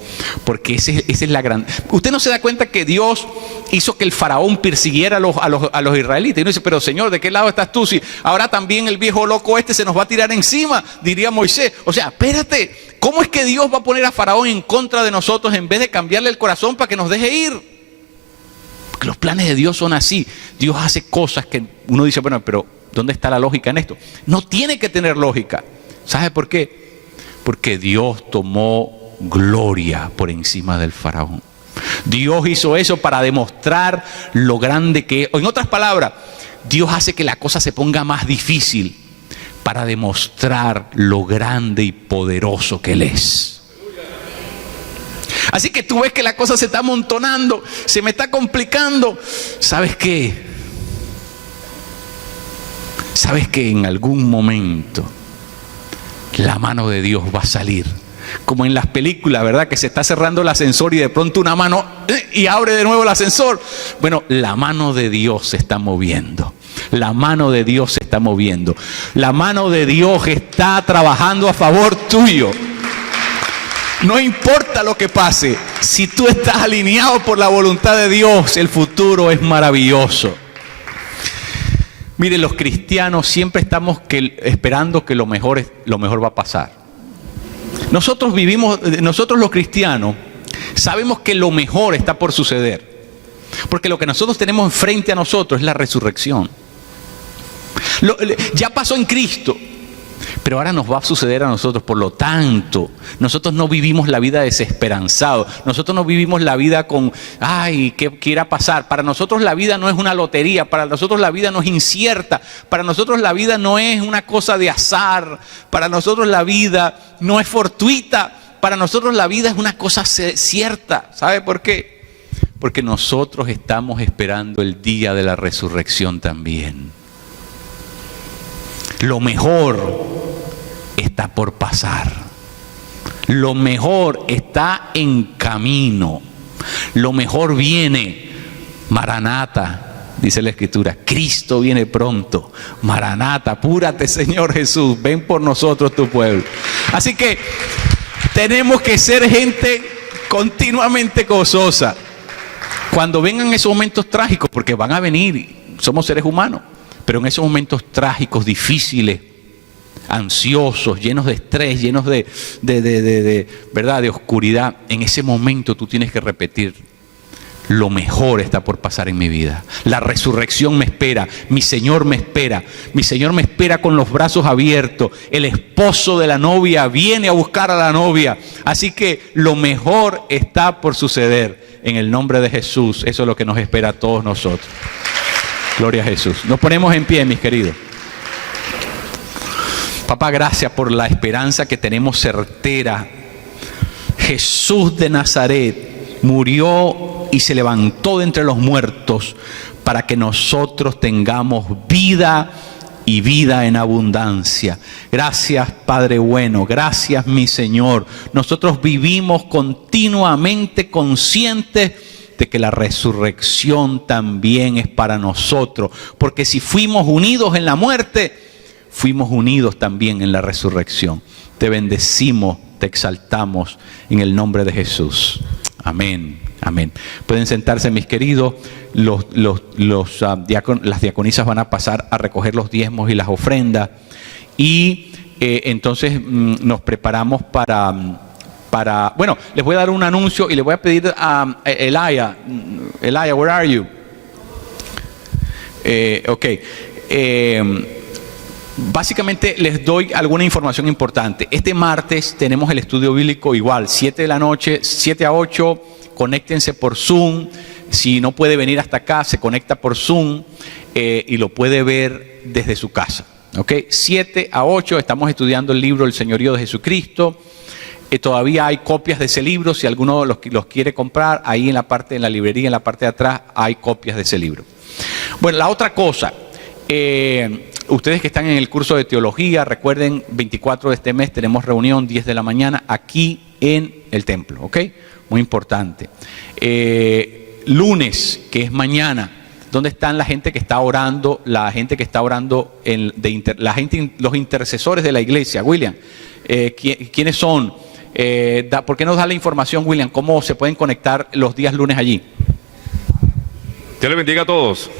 porque esa es la gran... Usted no se da cuenta que Dios hizo que el faraón persiguiera a los israelitas. Y uno dice, pero Señor, ¿de qué lado estás tú? Si ahora también el viejo loco se nos va a tirar encima, diría Moisés. O sea, espérate, ¿cómo es que Dios va a poner a faraón en contra de nosotros en vez de cambiarle el corazón para que nos deje ir? Porque los planes de Dios son así. Dios hace cosas que uno dice, bueno, pero ¿dónde está la lógica en esto? No tiene que tener lógica. ¿Sabe por qué? Porque Dios tomó gloria por encima del faraón. Dios hizo eso para demostrar lo grande que es. O en otras palabras, Dios hace que la cosa se ponga más difícil para demostrar lo grande y poderoso que Él es. Así que tú ves que la cosa se está amontonando, se me está complicando. ¿Sabes qué? ¿Sabes que en algún momento la mano de Dios va a salir Como en las películas, ¿verdad? Que se está cerrando el ascensor y de pronto una mano y abre de nuevo el ascensor. Bueno, la mano de Dios se está moviendo. La mano de Dios se está moviendo. La mano de Dios está trabajando a favor tuyo. No importa lo que pase, si tú estás alineado por la voluntad de Dios, el futuro es maravilloso. Mire, los cristianos siempre estamos esperando que lo mejor va a pasar. Nosotros los cristianos, sabemos que lo mejor está por suceder. Porque lo que nosotros tenemos enfrente a nosotros es la resurrección. Ya pasó en Cristo, pero ahora nos va a suceder a nosotros. Por lo tanto, nosotros no vivimos la vida desesperanzados. Nosotros no vivimos la vida con, ay, ¿qué irá a pasar? Para nosotros la vida no es una lotería. Para nosotros la vida no es incierta. Para nosotros la vida no es una cosa de azar. Para nosotros la vida no es fortuita. Para nosotros la vida es una cosa cierta. ¿Sabe por qué? Porque nosotros estamos esperando el día de la resurrección también. Lo mejor está por pasar. Lo mejor está en camino. Lo mejor viene. Maranata, dice la Escritura. Cristo viene pronto. Maranata, apúrate, Señor Jesús. Ven por nosotros, tu pueblo. Así que tenemos que ser gente continuamente gozosa. Cuando vengan esos momentos trágicos, porque van a venir, somos seres humanos. Pero en esos momentos trágicos, difíciles, ansiosos, llenos de estrés, llenos de ¿verdad?, de oscuridad, en ese momento tú tienes que repetir: lo mejor está por pasar en mi vida. La resurrección me espera, mi Señor me espera. Mi Señor me espera con los brazos abiertos. El esposo de la novia viene a buscar a la novia. Así que lo mejor está por suceder. En el nombre de Jesús, eso es lo que nos espera a todos nosotros. Gloria a Jesús. Nos ponemos en pie, mis queridos. Papá, gracias por la esperanza que tenemos certera. Jesús de Nazaret murió y se levantó de entre los muertos para que nosotros tengamos vida y vida en abundancia. Gracias, Padre bueno. Gracias, mi Señor. Nosotros vivimos continuamente conscientes de que la resurrección también es para nosotros, porque si fuimos unidos en la muerte, fuimos unidos también en la resurrección. Te bendecimos, te exaltamos en el nombre de Jesús. Amén, amén. Pueden sentarse, mis queridos. Las diaconisas van a pasar a recoger los diezmos y las ofrendas, y entonces nos preparamos para, bueno, les voy a dar un anuncio y les voy a pedir a Elia, where are you? Básicamente les doy alguna información importante. Este martes tenemos el estudio bíblico igual, 7 de la noche, 7 a 8, conéctense por Zoom. Si no puede venir hasta acá, se conecta por Zoom y lo puede ver desde su casa. 7 a 8 estamos estudiando el libro El Señorío de Jesucristo. Todavía hay copias de ese libro, si alguno los quiere comprar, ahí en la librería, en la parte de atrás, hay copias de ese libro. Bueno, la otra cosa, ustedes que están en el curso de teología, recuerden, 24 de este mes tenemos reunión, 10 de la mañana, aquí en el templo, ¿ok? Muy importante. Lunes, que es mañana, ¿dónde están la gente que está orando? La gente que está orando, los intercesores de la iglesia. William, ¿quiénes son? ¿Por qué nos da la información, William? ¿Cómo se pueden conectar los días lunes allí? Dios les bendiga a todos.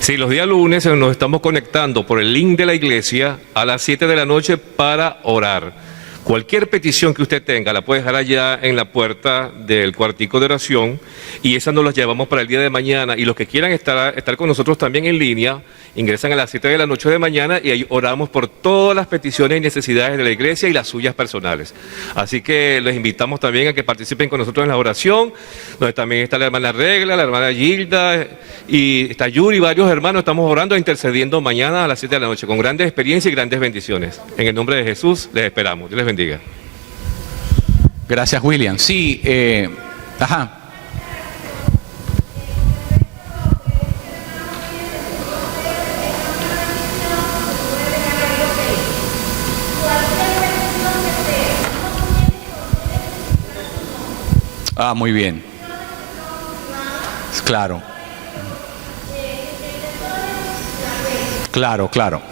Sí, los días lunes nos estamos conectando por el link de la iglesia a las 7 de la noche para orar. Cualquier petición que usted tenga la puede dejar allá en la puerta del cuartico de oración y esa nos las llevamos para el día de mañana. Y los que quieran estar con nosotros también en línea, ingresan a las 7 de la noche de mañana y ahí oramos por todas las peticiones y necesidades de la iglesia y las suyas personales. Así que les invitamos también a que participen con nosotros en la oración, donde también está la hermana Regla, la hermana Gilda y está Yuri, varios hermanos. Estamos orando e intercediendo mañana a las 7 de la noche con grandes experiencias y grandes bendiciones. En el nombre de Jesús les esperamos. Dios les bendiga. Gracias, William. Sí, ajá. Ah, muy bien. Claro. Claro, claro.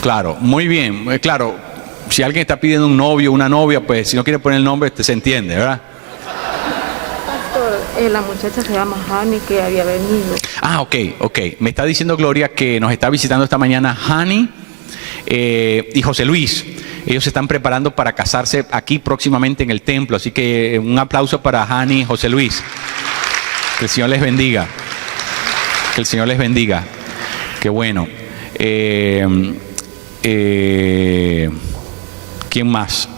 Claro, muy bien. Claro, si alguien está pidiendo un novio, una novia, pues si no quiere poner el nombre, se entiende, ¿verdad? Pastor, la muchacha se llama Hani, que había venido. Ah, ok. Me está diciendo Gloria que nos está visitando esta mañana Hani y José Luis. Ellos se están preparando para casarse aquí próximamente en el templo. Así que un aplauso para Hani y José Luis. Que el Señor les bendiga. Que el Señor les bendiga. Qué bueno. ¿Quién más?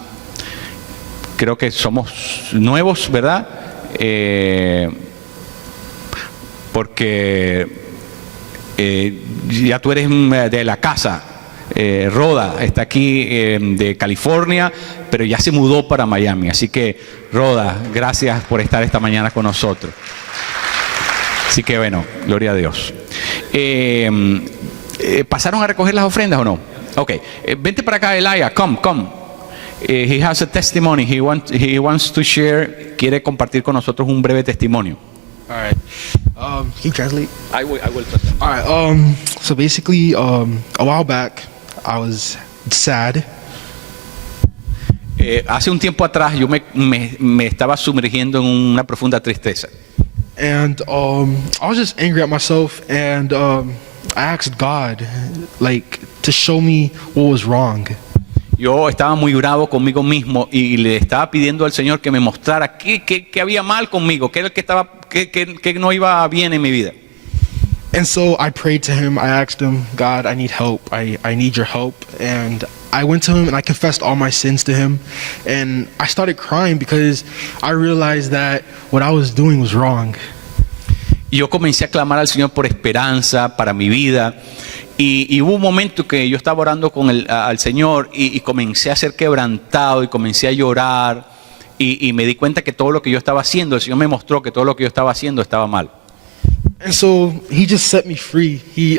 Creo que somos nuevos, ¿verdad? Porque ya tú eres de la casa. Roda está aquí de California, pero ya se mudó para Miami. Así que, Roda, gracias por estar esta mañana con nosotros. Así que bueno, gloria a Dios. ¿Pasaron a recoger las ofrendas o no? Ok, vente para acá, Elia, come. He has a testimony, he wants to share, quiere compartir con nosotros un breve testimonio. All right. Can you translate? I will translate. All right. So basically, a while back, I was sad. Hace un tiempo atrás yo me estaba sumergiendo en una profunda tristeza. And I was just angry at myself, and I asked God, like, to show me what was wrong. Yo estaba muy bravo conmigo mismo y le estaba pidiendo al Señor que me mostrara qué había mal conmigo, qué era el que no iba bien en mi vida. And so I prayed to Him. I asked Him, God, I need help. I need your help. And I went to Him and I confessed all my sins to Him. And I started crying because I realized that what I was doing was wrong. Y yo comencé a clamar al Señor por esperanza para mi vida. Y hubo un momento que yo estaba orando con al Señor y comencé a ser quebrantado y comencé a llorar. Y me di cuenta que todo lo que yo estaba haciendo, el Señor me mostró que todo lo que yo estaba haciendo estaba mal. And so He just set me free. He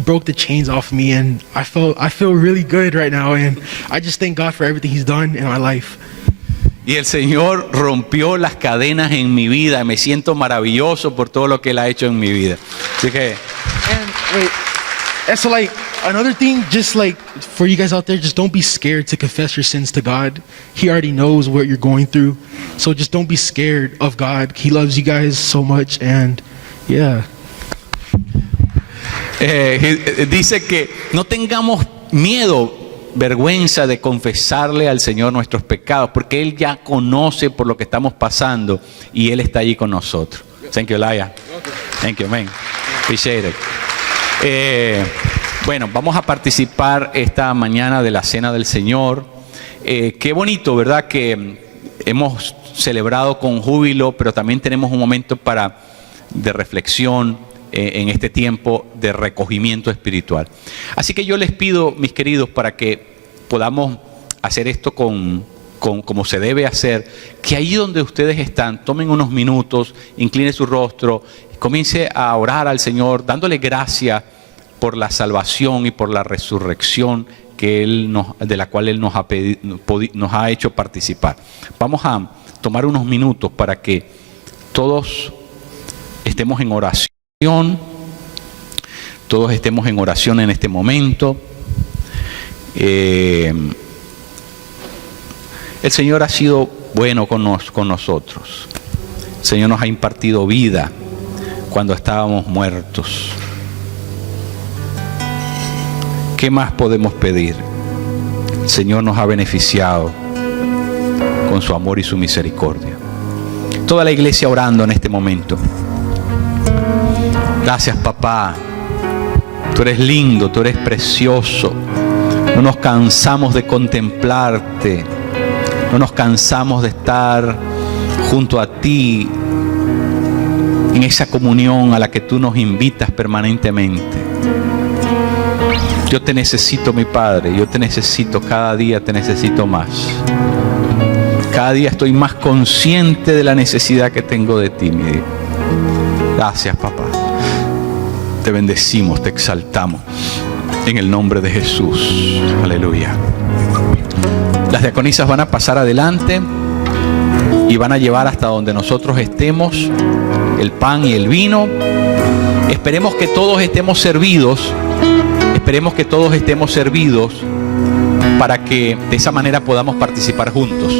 broke the chains off me, and I feel really good right now. And I just thank God for everything He's done in my life. Y el Señor rompió las cadenas en mi vida. Me siento maravilloso por todo lo que Él ha hecho en mi vida. Así que... And so, like, another thing, just like for you guys out there, just don't be scared to confess your sins to God. He already knows what you're going through. So just don't be scared of God. He loves you guys so much, and yeah. Dice que no tengamos miedo, vergüenza de confesarle al Señor nuestros pecados, porque Él ya conoce por lo que estamos pasando y Él está allí con nosotros. Thank you, Elia. Thank you, man. Appreciate it. Bueno, vamos a participar esta mañana de la Cena del Señor. Qué bonito, ¿verdad? Que hemos celebrado con júbilo, pero también tenemos un momento de reflexión en este tiempo de recogimiento espiritual. Así que yo les pido, mis queridos, para que podamos hacer esto como se debe hacer, que ahí donde ustedes están, tomen unos minutos, incline su rostro, comience a orar al Señor, dándole gracias por la salvación y por la resurrección de la cual Él nos ha hecho participar. Vamos a tomar unos minutos para que todos estemos en oración, en este momento. El Señor ha sido bueno con nosotros. El Señor nos ha impartido vida cuando estábamos muertos. ¿Qué más podemos pedir? El Señor nos ha beneficiado con su amor y su misericordia. Toda la iglesia orando en este momento. Gracias, papá. Tú eres lindo, tú eres precioso. No nos cansamos de contemplarte. No nos cansamos de estar junto a ti en esa comunión a la que tú nos invitas permanentemente. Yo te necesito, mi Padre, yo te necesito, cada día te necesito más. Cada día estoy más consciente de la necesidad que tengo de ti, mi Dios. Gracias, papá. Te bendecimos, te exaltamos en el nombre de Jesús. Aleluya. Las diaconisas van a pasar adelante. y van a llevar hasta donde nosotros estemos el pan y el vino. Esperemos que todos estemos servidos. Esperemos que todos estemos servidos para que de esa manera podamos participar juntos.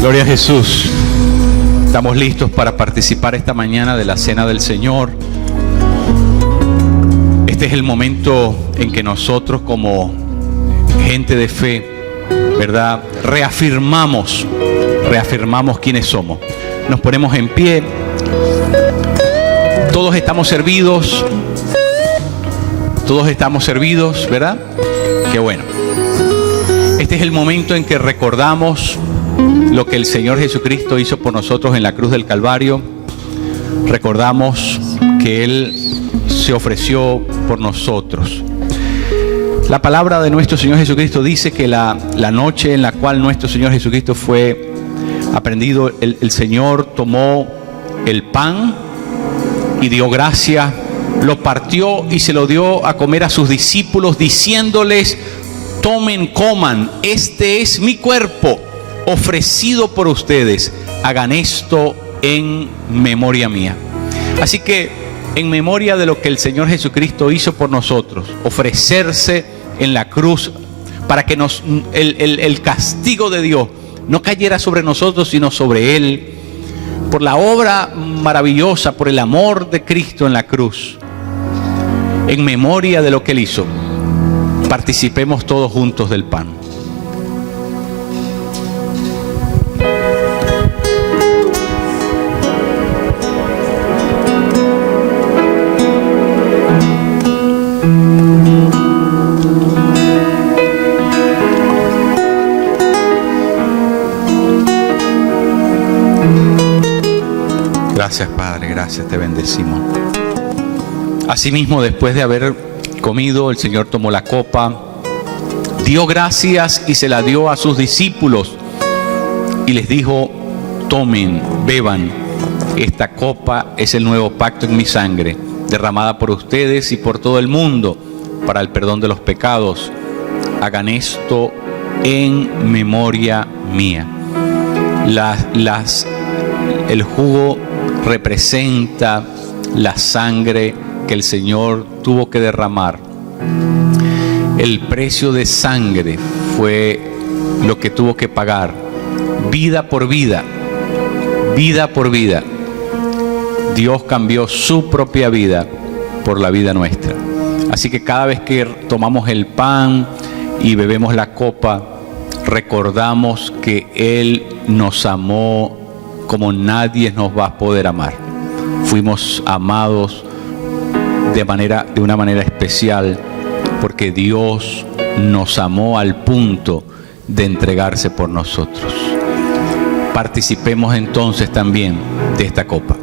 Gloria a Jesús. Estamos listos para participar esta mañana de la Cena del Señor. Este es el momento en que nosotros, como gente de fe, ¿verdad?, reafirmamos quiénes somos. Nos ponemos en pie. Todos estamos servidos. Todos estamos servidos, ¿verdad? Qué bueno. Este es el momento en que recordamos lo que el Señor Jesucristo hizo por nosotros en la cruz del Calvario. Recordamos que Él se ofreció por nosotros. La palabra de nuestro Señor Jesucristo dice que la noche en la cual nuestro Señor Jesucristo fue aprendido, el Señor tomó el pan y dio gracia lo partió y se lo dio a comer a sus discípulos, diciéndoles: tomen, coman, este es mi cuerpo ofrecido por ustedes, hagan esto en memoria mía. Así que en memoria de lo que el Señor Jesucristo hizo por nosotros, ofrecerse en la cruz para que el castigo de Dios no cayera sobre nosotros sino sobre Él, por la obra maravillosa, por el amor de Cristo en la cruz, en memoria de lo que Él hizo, participemos todos juntos del pan. Gracias, Padre, gracias, te bendecimos. Asimismo, después de haber comido, el Señor tomó la copa, dio gracias y se la dio a sus discípulos y les dijo: tomen, beban, esta copa es el nuevo pacto en mi sangre, derramada por ustedes y por todo el mundo para el perdón de los pecados. Hagan esto en memoria mía. El jugo representa la sangre que el Señor tuvo que derramar. El precio de sangre fue lo que tuvo que pagar, vida por vida, vida por vida. Dios cambió su propia vida por la vida nuestra. Así que cada vez que tomamos el pan y bebemos la copa, recordamos que Él nos amó como nadie nos va a poder amar. Fuimos amados de una manera especial, porque Dios nos amó al punto de entregarse por nosotros. Participemos entonces también de esta copa.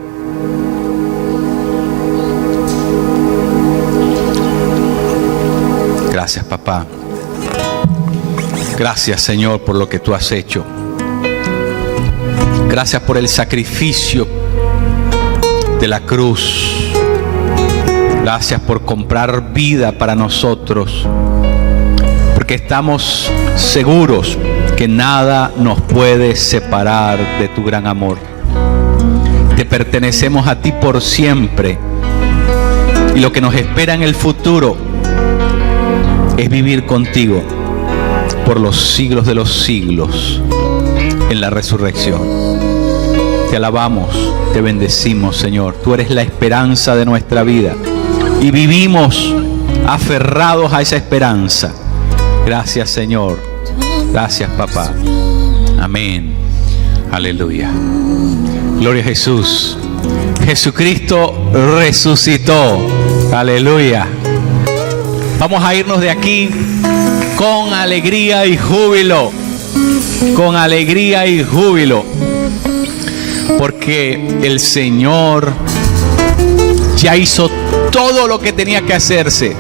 Gracias, papá. Gracias, Señor, por lo que tú has hecho. Gracias por el sacrificio de la cruz. Gracias por comprar vida para nosotros, porque estamos seguros que nada nos puede separar de tu gran amor. Te pertenecemos a ti por siempre, y lo que nos espera en el futuro es vivir contigo por los siglos de los siglos en la resurrección. Te alabamos, te bendecimos, Señor. Tú eres la esperanza de nuestra vida y vivimos aferrados a esa esperanza. Gracias, Señor. Gracias, papá. Amén. Aleluya. Gloria a Jesús. Jesucristo resucitó. Aleluya. Vamos a irnos de aquí con alegría y júbilo. Con alegría y júbilo. Porque el Señor ya hizo todo lo que tenía que hacerse.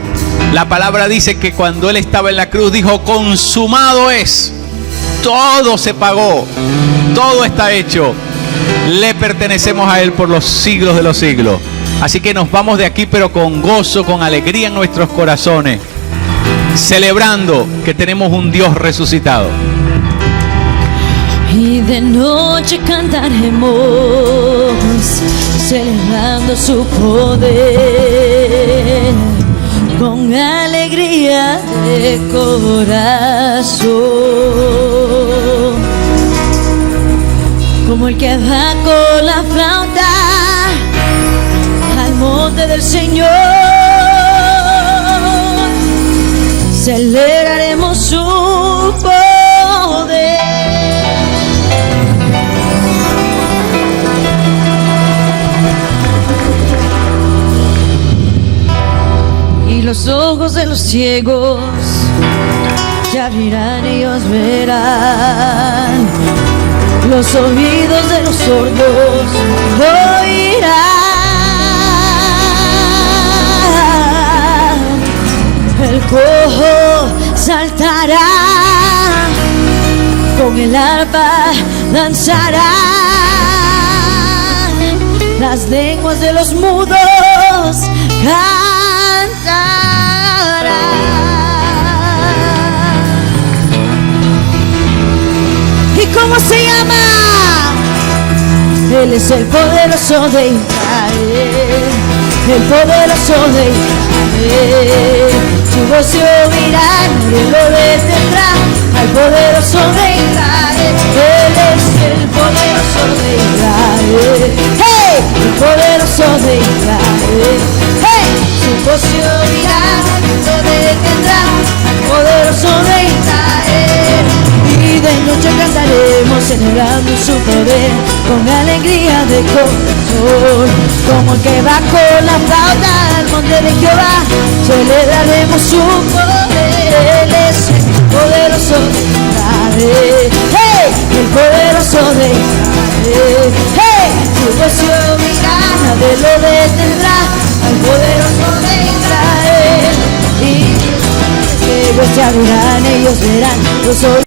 La palabra dice que cuando Él estaba en la cruz dijo: consumado es. Todo se pagó. Todo está hecho. Le pertenecemos a Él por los siglos de los siglos. Así que nos vamos de aquí, pero con gozo, con alegría en nuestros corazones, celebrando que tenemos un Dios resucitado. Y de noche cantaremos, celebrando su poder, con alegría de corazón, como el que va con la flauta al monte del Señor. Celebraremos su poder. Y los ojos de los ciegos se abrirán y ellos verán. Los oídos de los sordos oirán. El cojo saltará, con el arpa danzará. Las lenguas de los mudos cantará. ¿Y cómo se llama? Él es el poderoso de Israel, el poderoso de Israel. Su voz se oirá, nadie lo detendrá, al poderoso de Israel. Él es el poderoso de Israel, hey, el poderoso de Israel. Hey, su voz se oirá, nadie lo detendrá, al poderoso de Israel. Y de noche cantaremos celebrando su poder con alegría de corazón, como el que va con la flauta al monte de Jehová. Celebraremos su poder, Él es el poderoso de Israel, hey, el poderoso de Israel, hey, su voz se oirá, nadie lo detendrá, al poderoso de Israel. Y los ciegos se abrirán, ellos verán, los